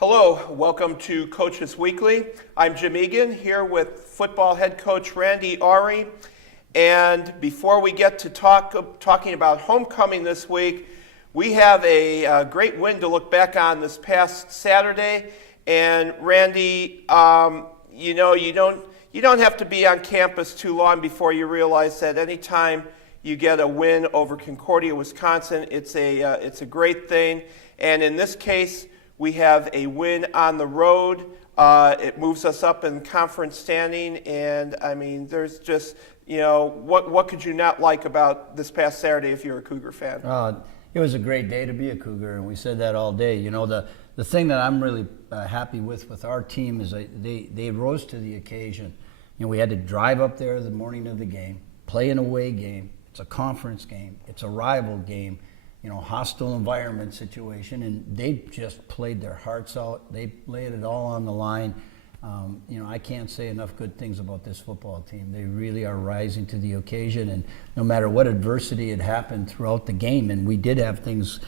Hello, welcome to Coaches Weekly. I'm Jim Egan here with football head coach Randy Awrey. And before we get to talking about homecoming this week, we have a great win to look back on this past Saturday. And Randy, you don't have to be on campus too long before you realize that anytime you get a win over Concordia, Wisconsin, it's a great thing. And in this case, we have a win on the road. It moves us up in conference standing, and I mean, there's just, what could you not like about this past Saturday if you're a Cougar fan? It was a great day to be a Cougar, and we said that all day. The thing that I'm really happy with our team is they rose to the occasion. We had to drive up there the morning of the game, play an away game. It's a conference game. It's a rival game. Hostile environment situation, and they just played their hearts out. They laid it all on the line. I can't say enough good things about this football team. They really are rising to the occasion, and no matter what adversity had happened throughout the game, and we did have things,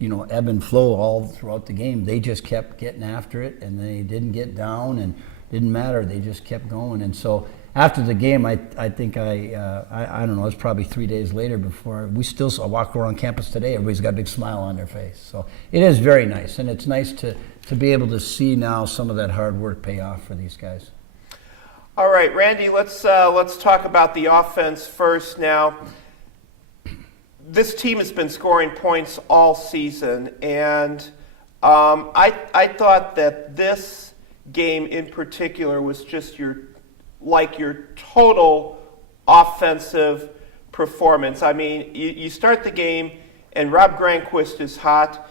ebb and flow all throughout the game, they just kept getting after it, and they didn't get down, and didn't matter. They just kept going, and so after the game, I think I don't know, it was probably 3 days later before we still walk around campus today. Everybody's got a big smile on their face. So it is very nice, and it's nice to be able to see now some of that hard work pay off for these guys. All right, Randy, let's talk about the offense first now. This team has been scoring points all season, and I thought that this game in particular was just your total offensive performance. I mean, you start the game, and Rob Granquist is hot.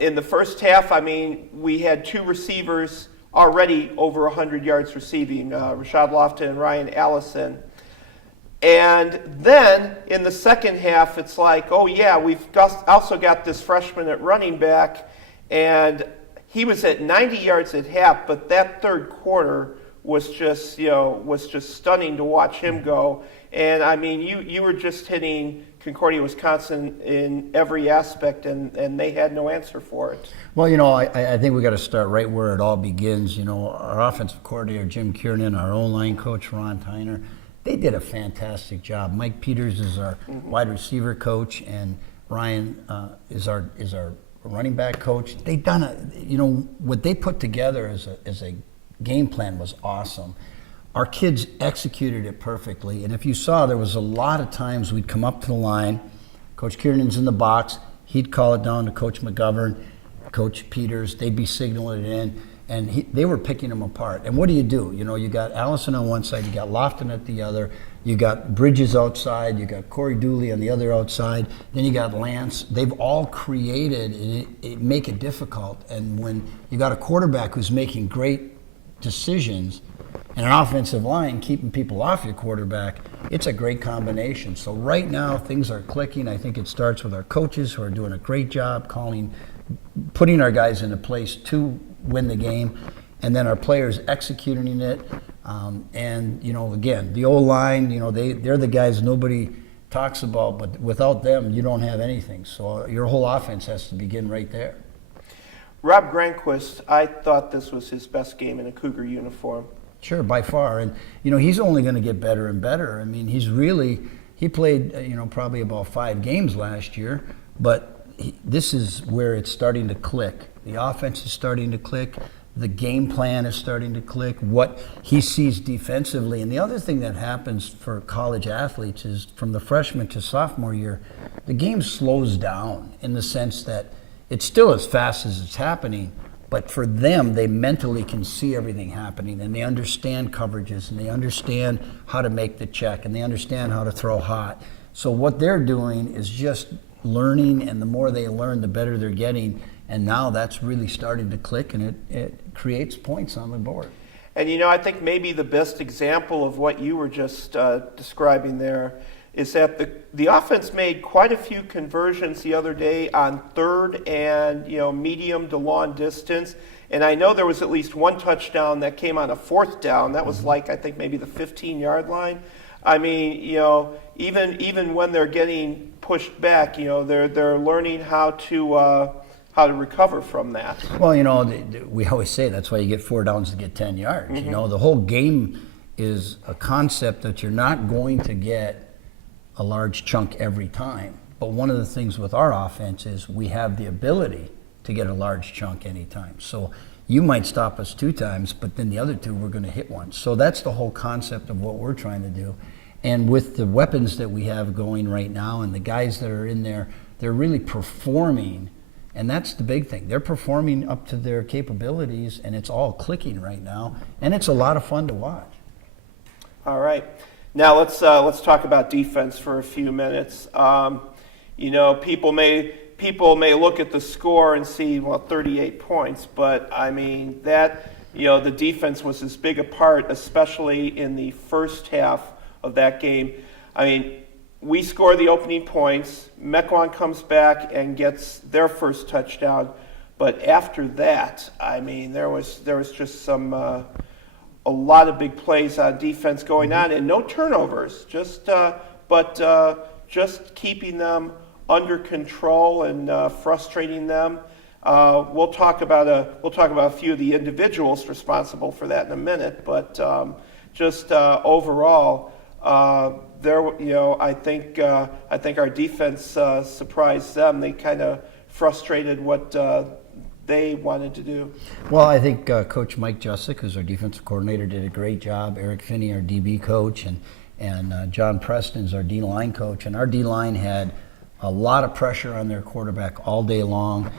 In the first half, I mean, we had two receivers already over 100 yards receiving, Rashad Lofton and Ryan Allison. And then in the second half, it's like, oh yeah, we've also got this freshman at running back, and he was at 90 yards at half, but that third quarter was just stunning to watch him go. And I mean, you were just hitting Concordia, Wisconsin in every aspect, and they had no answer for it. Well, I think we got to start right where it all begins. Our offensive coordinator, Jim Kiernan, our O-line coach, Ron Tyner, they did a fantastic job. Mike Peters is our wide receiver coach, and Ryan is our running back coach. They done what they put together as a game plan was awesome. Our kids executed it perfectly, and if you saw, there was a lot of times we'd come up to the line, Coach Kiernan's in the box, he'd call it down to Coach McGovern, Coach Peters, they'd be signaling it in, and they were picking them apart. And what do? You got Allison on one side, you got Lofton at the other, you got Bridges outside, you got Corey Dooley on the other outside, then you got Lance. They've all created, and it make it difficult. And when you got a quarterback who's making great decisions and an offensive line keeping people off your quarterback, it's a great combination. So right now things are clicking. I think it starts with our coaches who are doing a great job putting our guys into place to win the game, and then our players executing it. Again, the O-line, they're the guys nobody talks about, but without them, you don't have anything. So your whole offense has to begin right there. Rob Granquist, I thought this was his best game in a Cougar uniform. Sure, by far. And, he's only going to get better and better. I mean, he played, probably about 5 games last year, but this is where it's starting to click. The offense is starting to click. The game plan is starting to click. What he sees defensively. And the other thing that happens for college athletes is from the freshman to sophomore year, the game slows down in the sense that it's still as fast as it's happening, but for them, they mentally can see everything happening, and they understand coverages, and they understand how to make the check, and they understand how to throw hot. So what they're doing is just learning, and the more they learn, the better they're getting, and now that's really starting to click, and it creates points on the board. And I think maybe the best example of what you were just describing there is that the offense made quite a few conversions the other day on third and medium to long distance. And I know there was at least one touchdown that came on a fourth down. That was I think maybe the 15-yard line. I mean, even when they're getting pushed back, they're learning how to recover from that. Well, we always say that's why you get 4 downs to get 10 yards. The whole game is a concept that you're not going to get a large chunk every time. But one of the things with our offense is we have the ability to get a large chunk anytime. So you might stop us 2 times, but then the other 2 we're going to hit once. So that's the whole concept of what we're trying to do. And with the weapons that we have going right now and the guys that are in there, they're really performing. And that's the big thing. They're performing up to their capabilities, and it's all clicking right now. And it's a lot of fun to watch. All right. Now let's talk about defense for a few minutes. People may look at the score and see 38 points, but I mean the defense was as big a part, especially in the first half of that game. I mean, we score the opening points. Mequon comes back and gets their first touchdown, but after that, I mean, there was just a lot of big plays on defense going on, and no turnovers. Just keeping them under control and frustrating them. We'll talk about a few of the individuals responsible for that in a minute, but overall, I think our defense surprised them. They kind of frustrated what they wanted to do. Well, I think Coach Mike Jussick, who's our defensive coordinator, did a great job. Eric Finney, our DB coach, and John Preston's our D-line coach. And our D-line had a lot of pressure on their quarterback all day long.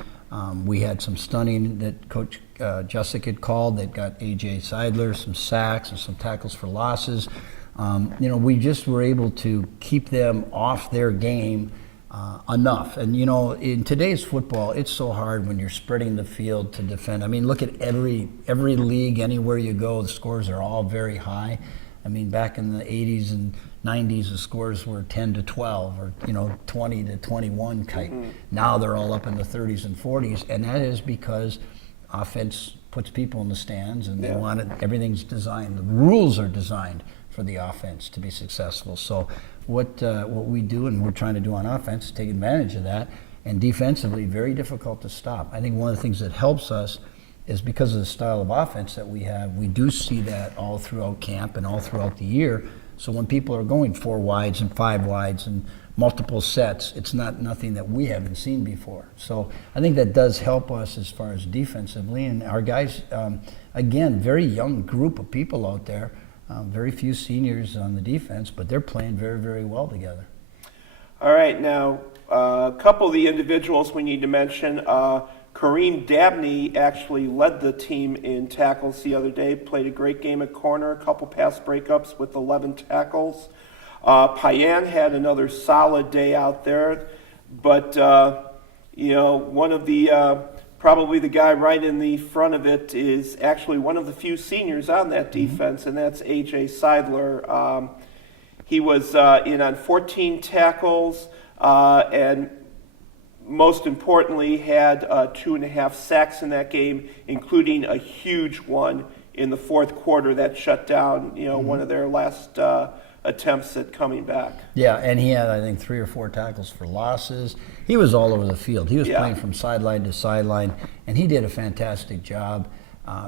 We had some stunning that Coach Jussick had called that got A.J. Seidler, some sacks and some tackles for losses. We just were able to keep them off their game enough. And, in today's football, it's so hard when you're spreading the field to defend. I mean, look at every league, anywhere you go, the scores are all very high. I mean, back in the 80s and 90s, the scores were 10 to 12 or, 20 to 21 type. Mm-hmm. Now they're all up in the 30s and 40s, and that is because offense puts people in the stands and they want it. Everything's designed. The rules are designed for the offense to be successful. So what we do and we're trying to do on offense is take advantage of that. And defensively, very difficult to stop. I think one of the things that helps us is because of the style of offense that we have, we do see that all throughout camp and all throughout the year. So when people are going 4 wides and 5 wides and multiple sets, it's nothing that we haven't seen before. So I think that does help us as far as defensively. And our guys, again, very young group of people out there, very few seniors on the defense, but they're playing very, very well together. All right, now a couple of the individuals we need to mention. Kareem Dabney actually led the team in tackles the other day, played a great game at corner, a couple pass breakups with 11 tackles. Payan had another solid day out there, but one of the probably the guy right in the front of it is actually one of the few seniors on that defense, and that's A.J. Seidler. He was in on 14 tackles and most importantly had 2.5 sacks in that game, including a huge one in the fourth quarter that shut down one of their last attempts at coming back. Yeah, and he had, I think, 3 or 4 tackles for losses. He was all over the field. He was playing from sideline to sideline, and he did a fantastic job.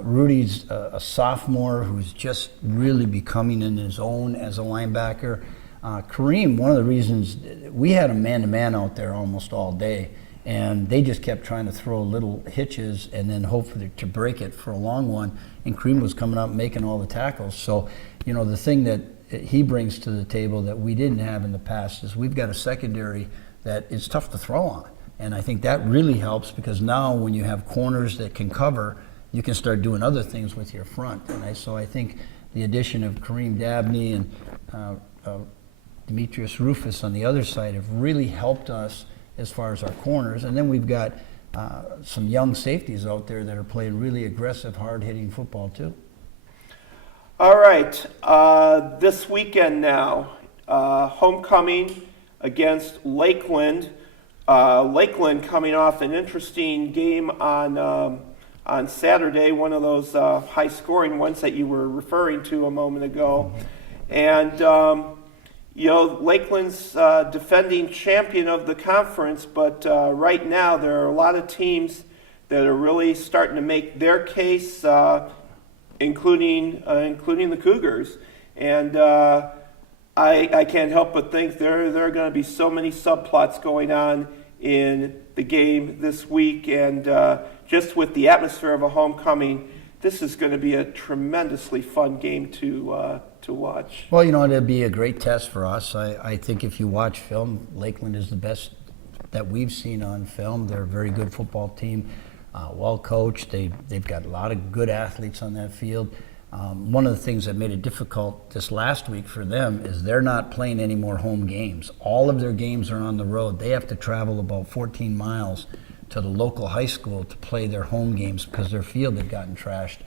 Rudy's a sophomore who's just really becoming in his own as a linebacker. Kareem, one of the reasons we had a man-to-man out there almost all day, and they just kept trying to throw little hitches and then hope to break it for a long one, and Kareem was coming up making all the tackles. So, the thing that he brings to the table that we didn't have in the past is we've got a secondary that is tough to throw on. And I think that really helps because now when you have corners that can cover, you can start doing other things with your front. And so I think the addition of Kareem Dabney and Demetrius Rufus on the other side have really helped us as far as our corners. And then we've got some young safeties out there that are playing really aggressive, hard-hitting football too. All right, this weekend now, homecoming against Lakeland. Lakeland coming off an interesting game on Saturday, one of those high-scoring ones that you were referring to a moment ago. And, Lakeland's defending champion of the conference, but right now there are a lot of teams that are really starting to make their case, including the Cougars. And I can't help but think there are going to be so many subplots going on in the game this week, and just with the atmosphere of a homecoming, this is going to be a tremendously fun game to watch. Well, it'll be a great test for us. I think if you watch film, Lakeland is the best that we've seen on film. They're a very good football team, well coached. They've got a lot of good athletes on that field. One of the things that made it difficult this last week for them is they're not playing any more home games. All of their games are on the road. They have to travel about 14 miles to the local high school to play their home games because their field had gotten trashed.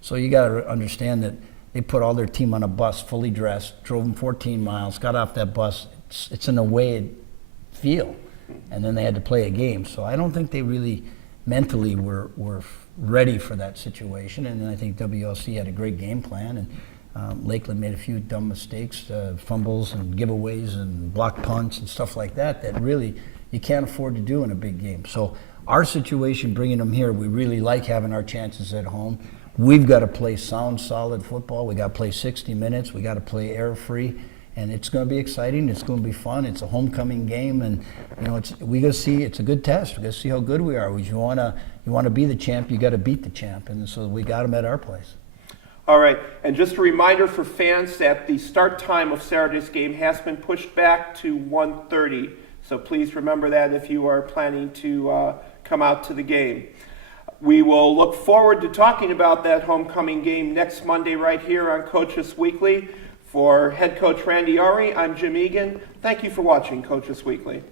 So you got to understand that they put all their team on a bus, fully dressed, drove them 14 miles, got off that bus. It's an away field, and then they had to play a game. So I don't think they really mentally were ready for that situation, and I think WLC had a great game plan, and Lakeland made a few dumb mistakes, fumbles and giveaways and block punts and stuff like that really you can't afford to do in a big game. So our situation, bringing them here, we really like having our chances at home. We've got to play sound, solid football. We got to play 60 minutes. We got to play error-free, and it's going to be exciting. It's going to be fun. It's a homecoming game, and we got to see. It's a good test. We got to see how good we are. You want to be the champ, you got to beat the champ, and so we got them at our place. All right, and just a reminder for fans that the start time of Saturday's game has been pushed back to 1:30. So please remember that if you are planning to come out to the game. We will look forward to talking about that homecoming game next Monday right here on Coaches Weekly. For head coach Randy Awrey, I'm Jim Egan. Thank you for watching Coaches Weekly.